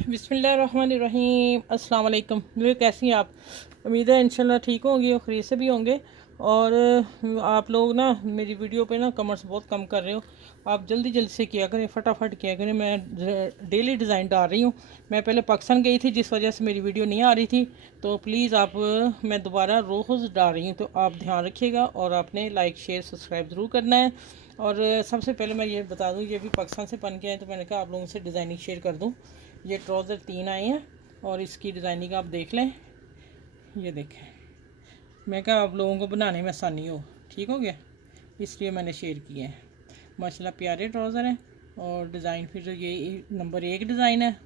बिस्मिल्लाहिर्रहमानिर्रहीम। अस्सलाम वालेकुम। मेरे कैसी हैं आप? उम्मीद है इंशाल्लाह ठीक होंगी और खरीद से भी होंगे। और आप लोग ना मेरी वीडियो पे ना कमेंट्स बहुत कम कर रहे हो। आप जल्दी जल्दी से किया करें, फटाफट किया करें। मैं डेली डिज़ाइन डाल रही हूँ। मैं पहले पाकिस्तान गई थी जिस वजह से मेरी वीडियो नहीं आ रही थी, तो प्लीज़ आप मैं दोबारा रोज़ डाल रही हूँ, तो आप ध्यान रखिएगा और आपने लाइक शेयर सब्सक्राइब ज़रूर करना है। और सबसे पहले मैं ये बता दूँ, ये भी पाकिस्तान से बन के आए, तो मैंने कहा आप लोगों से डिज़ाइनिंग शेयर कर दूँ। ये ट्राउज़र 3 आए हैं और इसकी डिज़ाइनिंग आप देख लें। ये देखें, मैं कहा आप लोगों को बनाने में आसानी हो, ठीक हो गया, इसलिए मैंने शेयर किए हैं। माशाल्लाह प्यारे ट्राउज़र हैं। और डिज़ाइन फिर ये नंबर 1 डिज़ाइन है।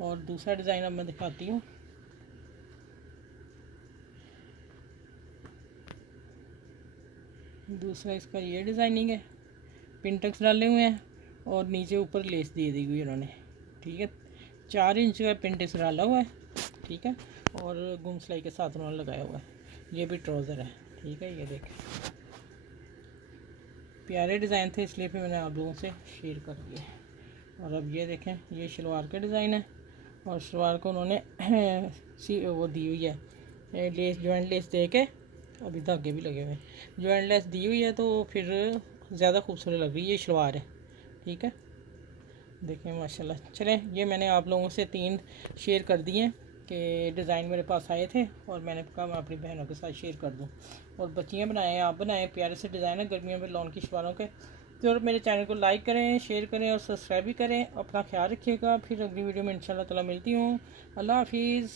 और दूसरा डिज़ाइन अब मैं दिखाती हूँ। दूसरा इसका ये डिज़ाइनिंग है, पिंटक्स डाले हुए हैं और नीचे ऊपर लेस दे दी हुई उन्होंने, ठीक है। 4 इंच का पिंटक्स डाला हुआ है, ठीक है। और गुम सिलाई के साथ उन्होंने लगाया हुआ है। ये भी ट्राउज़र है, ठीक है। ये देखें, प्यारे डिज़ाइन थे इसलिए फिर मैंने आप लोगों से शेयर कर दिए। और अब ये देखें, ये शलवार का डिज़ाइन है और शलवार को उन्होंने वो दी हुई है लेस, जॉइंट लेस दे के, अभी धागे भी लगे हुए हैं, जॉइंट लेस दी हुई है, तो फिर ज़्यादा खूबसूरत लग रही है। ये शलवार है, ठीक है। देखें माशाल्लाह। चलें, ये मैंने आप लोगों से 3 शेयर कर दिए कि डिज़ाइन मेरे पास आए थे और मैंने कहा मैं अपनी बहनों के साथ शेयर कर दूं। और बच्चियाँ बनाएं, आप बनाएं, प्यारे से डिज़ाइन है गर्मियों में लॉन की शलवारों के। तो मेरे चैनल को लाइक करें, शेयर करें और सब्सक्राइब भी करें। अपना ख्याल रखिएगा। फिर अगली वीडियो में इंशाल्लाह ताला मिलती हूँ। अल्लाह हाफिज़।